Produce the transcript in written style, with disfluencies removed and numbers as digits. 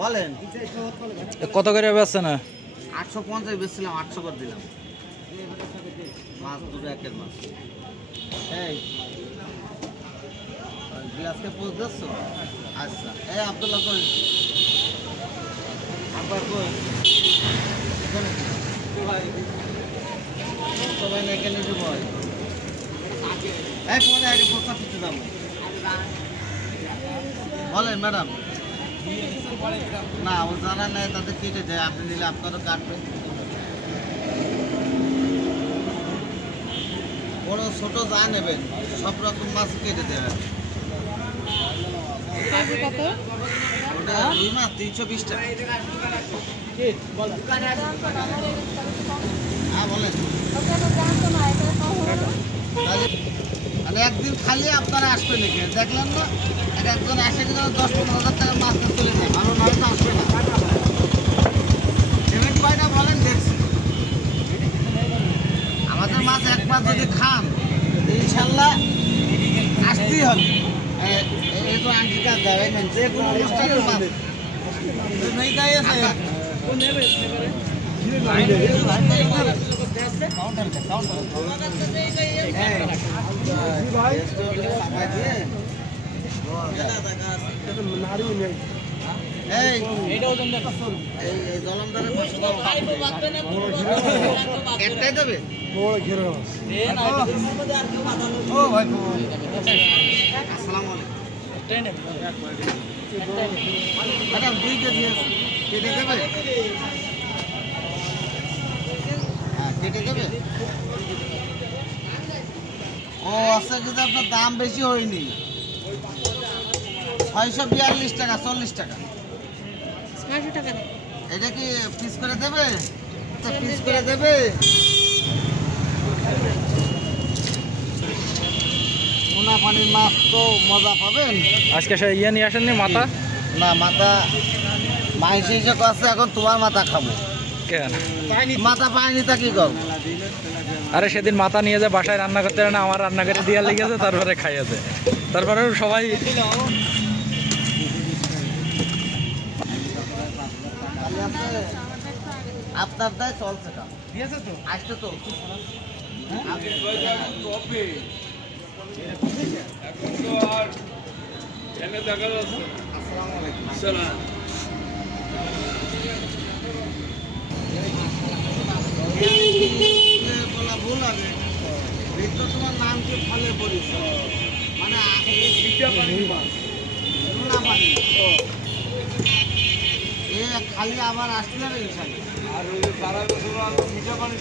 বলেন কত করে বেচছে না? 850 বেচছিলাম, 800 করে দিলাম। মাছ দুটো একের মাছ। এই গ্লাসকে পোজ দিচ্ছ? আচ্ছা, এই আব্দুল্লাহ কই? আব্বা কই? এখানে সবাই না এখানে যে বয়। এই পরে আগে প্রস্তাব দিতে যাবো। বলেন ম্যাডাম। না ও জানা নেই, তাদের কেটে দেয়, আপনি নিলে আপনারও কাটবেন। বড় ছোট যা নেবেন সব রকম মাছ কেটে দেবেন। ওটা রুই মাছ 320 টাকা। হ্যাঁ বলেন। তাহলে একদিন খালি আপনারা আসবেন নাকি? দেখলেন না একজন আসে কিন্তু 10-15 হাজার টাকার মাছ চলে যায়, ভালো নয় তো আসবে না। পেমেন্ট কয়টা বলেন দেখছি। আমাদের মাছ এক মাছ যদি খান ইনশাল্লাহ আসতেই হবে। এই তো আন্টি কাজ দেবেন যে কোনো অনুষ্ঠানের মাছ নেই তাই আছে। একটাই দেবে আসসালামু আলাইকুম। 2 কেজি কেটে দেবে? হ্যাঁ কেটে দেবে। ও আচ্ছা, কিন্তু আপনার দাম বেশি হয়নি। 642 টাকা, 40 টাকা। এটা কি পিস করে দেবে? পিস করে দেবে। মোনা পানির মাছ তো মজা পাবেন। আজকে সে ইয়ে নিয়ে আসেননি মাথা? না মাথা মাংস হিসেবে আছে, এখন তোমার মাথা খাবো। কেন মাথা পায়নি তা কি করবো? আরে সেদিন মাথা নিয়ে যে বাসায় রান্না করতে না, আমার রান্না করে দিয়ে লেগেছে, তারপরে খাইয়েছে। তারপরে সবাই আপনার দায় চলছে না, আসতে তো বলা ভুল হবে। তোমার নাম কি ফলে পড়িস মানে খালি আবার আসলে ইনশাল্লাহ। আর মিঠা পানি